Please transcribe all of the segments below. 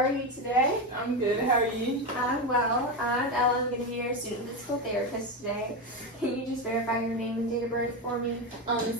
are you today? I'm good. How are you? I'm well. I'm Ellen. I'm going to be your student physical therapist today. Can you just verify your name and date of birth for me?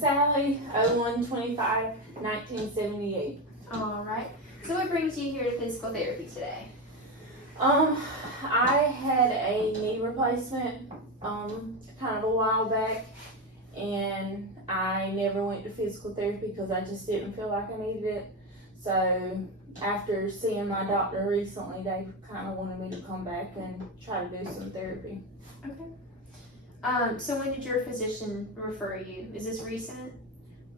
Sally, 01/25/1978. All right. So what brings you here to physical therapy today? I had a knee replacement, kind of a while back, and I never went to physical therapy because I just didn't feel like I needed it. So after seeing my doctor recently, they kind of wanted me to come back and try to do some therapy. Okay. So when did your physician refer you? Is this recent?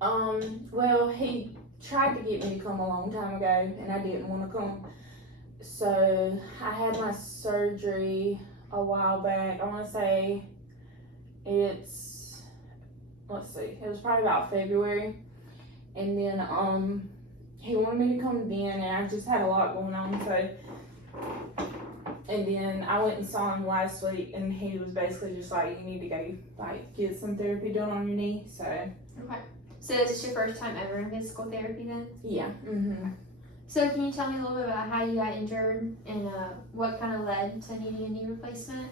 Well, he tried to get me to come a long time ago, and I didn't want to come. So I had my surgery a while back. I want to say it was probably about February. And then he wanted me to come then, and I just had a lot going on. So, and then I went and saw him last week, and he was basically just like, you need to go get some therapy done on your knee. So Okay. So is this your first time ever in physical therapy then? yeah. So can you tell me a little bit about how you got injured and what kind of led to needing a knee replacement?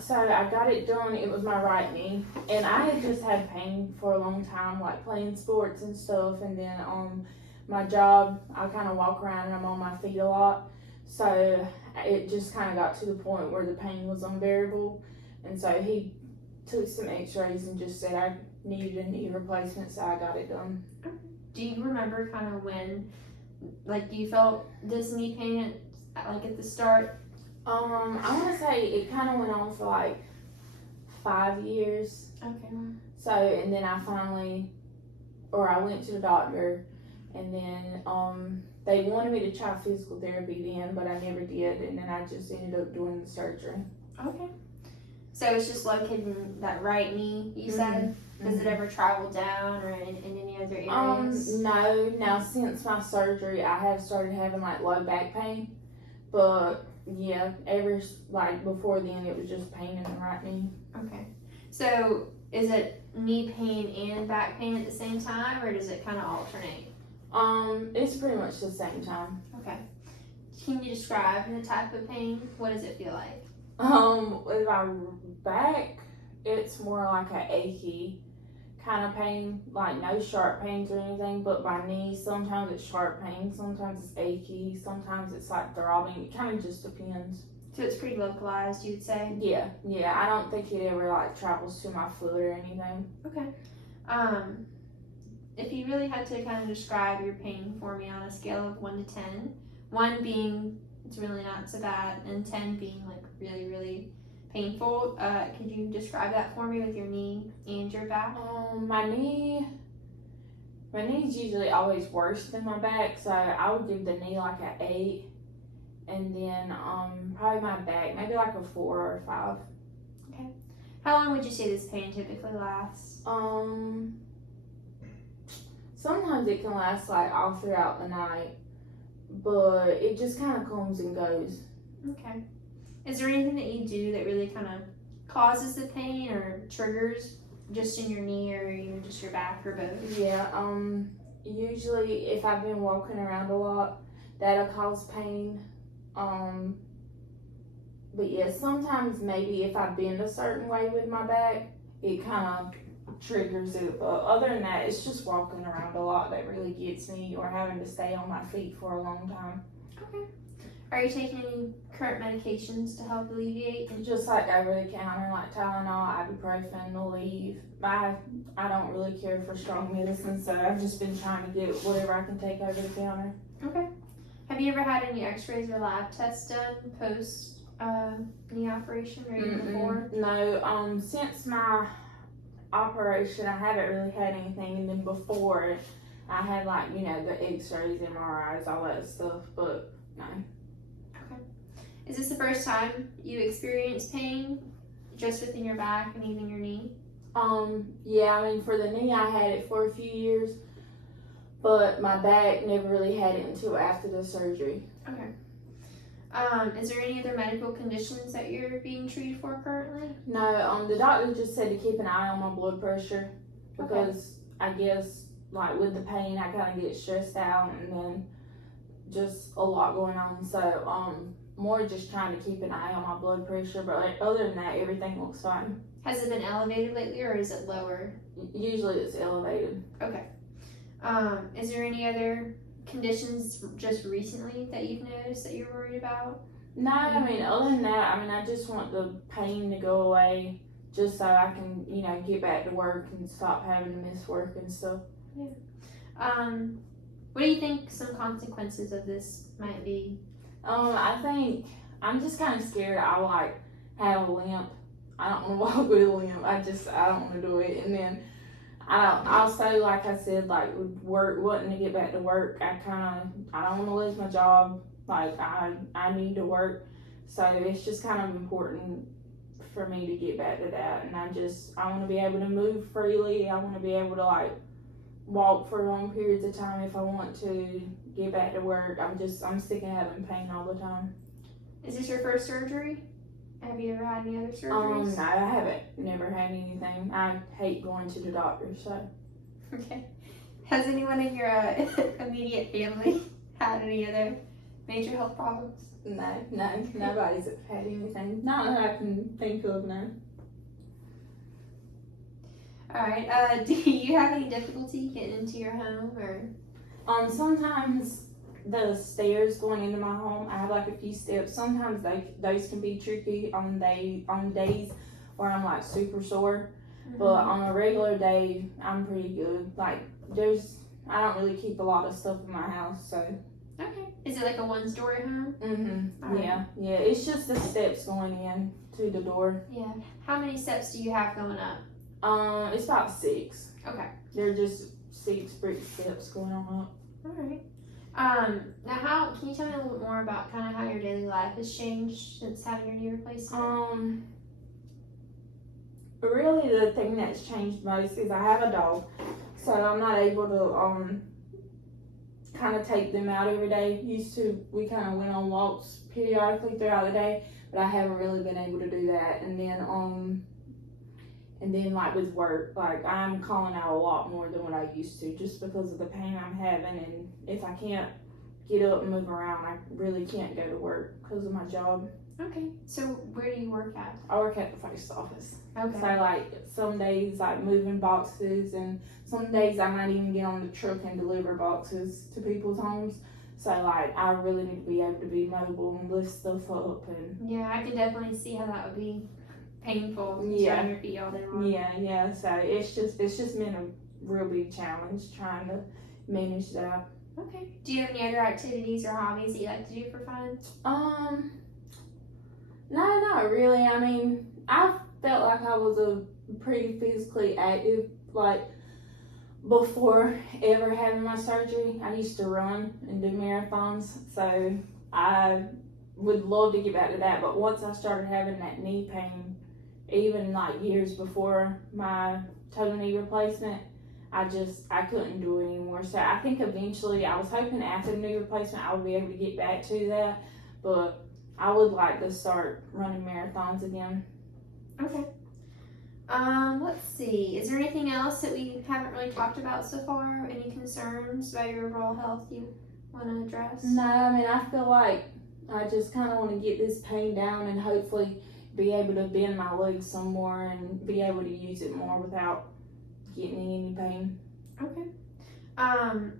So I got it done. It was my right knee, and I had just had pain for a long time, like playing sports and stuff. And then my job, I kind of walk around and I'm on my feet a lot, so it just kind of got to the point where the pain was unbearable. And so he took some X-rays and just said I needed a knee replacement, so I got it done. Do you remember kind of when, you felt this knee pain at the start? I want to say it kind of went on for 5 years. Okay. So, and then I went to the doctor, and then they wanted me to try physical therapy then, but I never did, and then I just ended up doing the surgery. Okay. So it's just located in that right knee, you said? Does it ever travel down or in any other areas? No. Now, since my surgery, I have started having low back pain, but yeah, before then, it was just pain in the right knee. Okay. So is it knee pain and back pain at the same time, or does it kind of alternate? It's pretty much the same time. Okay. Can you describe the type of pain? What does it feel like? With my back, it's more like an achy kind of pain, no sharp pains or anything, but my knee, sometimes it's sharp pain, sometimes it's achy, sometimes it's throbbing. It kind of just depends. So it's pretty localized, you would say? Yeah, I don't think it ever travels to my foot or anything. Okay. If you really had to kind of describe your pain for me on a scale of 1 to 10, 1 being it's really not so bad, and 10 being really, really painful, could you describe that for me with your knee and your back? My knee's usually always worse than my back, so I would give the knee an 8, and then probably my back maybe a 4 or a 5. Okay. How long would you say this pain typically lasts? Sometimes it can last all throughout the night, but it just kind of comes and goes. Okay. Is there anything that you do that really kind of causes the pain or triggers just in your knee or just your back or both? Yeah, usually if I've been walking around a lot, that'll cause pain. But yeah, sometimes maybe if I bend a certain way with my back, it kind of triggers it. But other than that, it's just walking around a lot that really gets me, or having to stay on my feet for a long time. Okay. Are you taking any current medications to help alleviate? Just over the counter, Tylenol, ibuprofen, Aleve. I don't really care for strong medicine, so I've just been trying to get whatever I can take over the counter. Okay. Have you ever had any x-rays or lab tests done post knee operation or even before? No, since my operation, I haven't really had anything, and then before I had the x-rays, MRIs, all that stuff, but no. Okay. Is this the first time you experienced pain just within your back and even your knee? Yeah, for the knee I had it for a few years, but my back never really had it until after the surgery. Okay. Is there any other medical conditions that you're being treated for currently? No, the doctor just said to keep an eye on my blood pressure, because I guess with the pain I kind of get stressed out, and then just a lot going on. So more just trying to keep an eye on my blood pressure. But like, other than that, everything looks fine. Has it been elevated lately, or is it lower? Usually it's elevated. Okay. Is there any other conditions just recently that you've noticed that you're worried about? No, I mean, other than that, I mean, I just want the pain to go away just so I can, get back to work and stop having to miss work and stuff. What do you think some consequences of this might be? I think I'm just kind of scared I'll have a limp. I don't want to walk with a limp. I don't want to do it. And then I'll say, like I said, like with work, wanting to get back to work, I don't want to lose my job. Like I need to work. So it's just kind of important for me to get back to that. And I want to be able to move freely. I want to be able to walk for long periods of time if I want to get back to work. I'm sick of having pain all the time. Is this your first surgery? Have you ever had any other surgeries? No, I haven't. Never had anything. I hate going to the doctor, so. Okay. Has anyone in your immediate family had any other major health problems? No, nobody's had anything. Not that I can think of, no. Alright, do you have any difficulty getting into your home, or? Sometimes the stairs going into my home, I have a few steps. Sometimes those can be tricky on days where I'm super sore. Mm-hmm. But on a regular day, I'm pretty good. I don't really keep a lot of stuff in my house, so. Okay. Is it a one-story home? Mm-hmm. Right. Yeah. It's just the steps going in to the door. Yeah. How many steps do you have going up? It's about 6. Okay. They're just 6 brick steps going on up. Alright. Now can you tell me a little bit more about kind of how your daily life has changed since having your knee replacement? Really the thing that's changed most is I have a dog, so I'm not able to kind of take them out every day. Used to, we kind of went on walks periodically throughout the day, but I haven't really been able to do that. And then with work, I'm calling out a lot more than what I used to, just because of the pain I'm having. And if I can't get up and move around, I really can't go to work because of my job. Okay. So where do you work at? I work at the post office. Okay. So some days moving boxes, and some days I might even get on the truck and deliver boxes to people's homes. So I really need to be able to be mobile and lift stuff up. And yeah, I can definitely see how that would be painful. Yeah. On your feet all day long. Yeah. So it's just been a real big challenge trying to manage that. Okay. Do you have any other activities or hobbies that you like to do for fun? No, not really. I mean, I felt like I was a pretty physically active, before ever having my surgery. I used to run and do marathons, so I would love to get back to that. But once I started having that knee pain, even years before my total knee replacement, I couldn't do it anymore. So I think eventually, I was hoping after the knee replacement I would be able to get back to that, but I would like to start running marathons again. Okay. Let's see. Is there anything else that we haven't really talked about so far? Any concerns about your overall health you want to address? No, I mean, I feel like I just kind of want to get this pain down and hopefully be able to bend my legs some more and be able to use it more without getting any pain. Okay.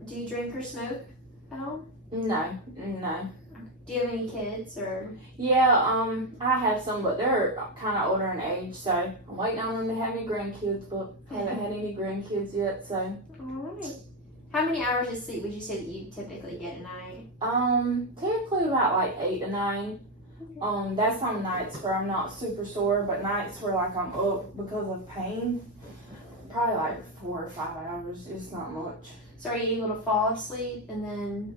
Do you drink or smoke at all? No. Do you have any kids or? Yeah, I have some, but they're kind of older in age, so I'm waiting on them to have any grandkids, but haven't had any grandkids yet, so. Alright. How many hours of sleep would you say that you typically get a night? Typically about 8 to 9. That's on nights where I'm not super sore, but nights where I'm up because of pain, probably 4 or 5 hours. It's not much. So are you able to fall asleep and then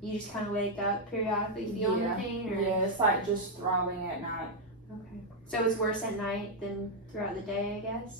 you just kind of wake up periodically feeling the pain? Or? Yeah, it's just throbbing at night. Okay. So it's worse at night than throughout the day, I guess?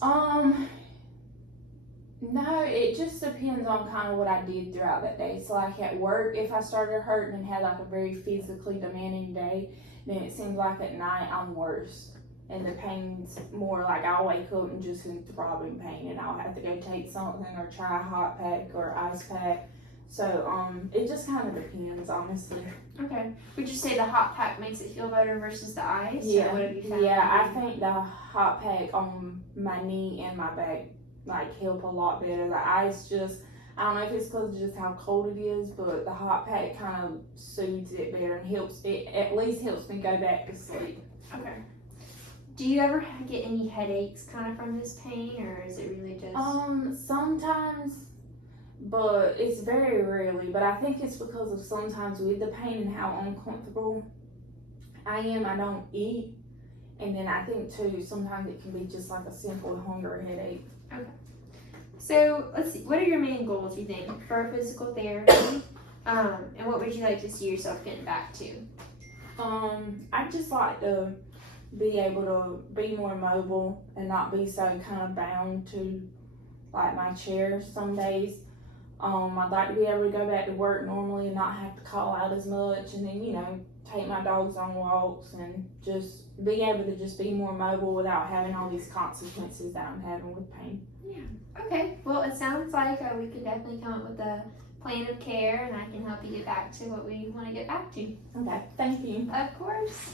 No, it just depends on kind of what I did throughout that day. So at work, if I started hurting and had a very physically demanding day, then it seems like at night I'm worse. And the pain's more I'll wake up and just in throbbing pain, and I'll have to go take something or try a hot pack or ice pack. So it just kind of depends, honestly. Okay. Would you say the hot pack makes it feel better versus the ice? Yeah, Or what have you found? yeah. I think the hot pack on my knee and my back like help a lot better. The ice just, I don't know if it's because of just how cold it is, but the hot pack kind of soothes it better and helps it, at least helps me go back to sleep. Okay. Do you ever get any headaches kind of from this pain, or is it really just? Sometimes, but it's very rarely. But I think it's because of sometimes with the pain and how uncomfortable I am, I don't eat. And then I think too, sometimes it can be just like a simple hunger headache. So let's see. What are your main goals, you think, for physical therapy? And what would you like to see yourself getting back to? I just like to be able to be more mobile and not be so kind of bound to like my chair some days. I'd like to be able to go back to work normally and not have to call out as much, and then, you know, take my dogs on walks and just be able to just be more mobile without having all these consequences that I'm having with pain. Okay. Well, it sounds like we could definitely come up with a plan of care, and I can help you get back to what we want to get back to. Okay, thank you. Of course.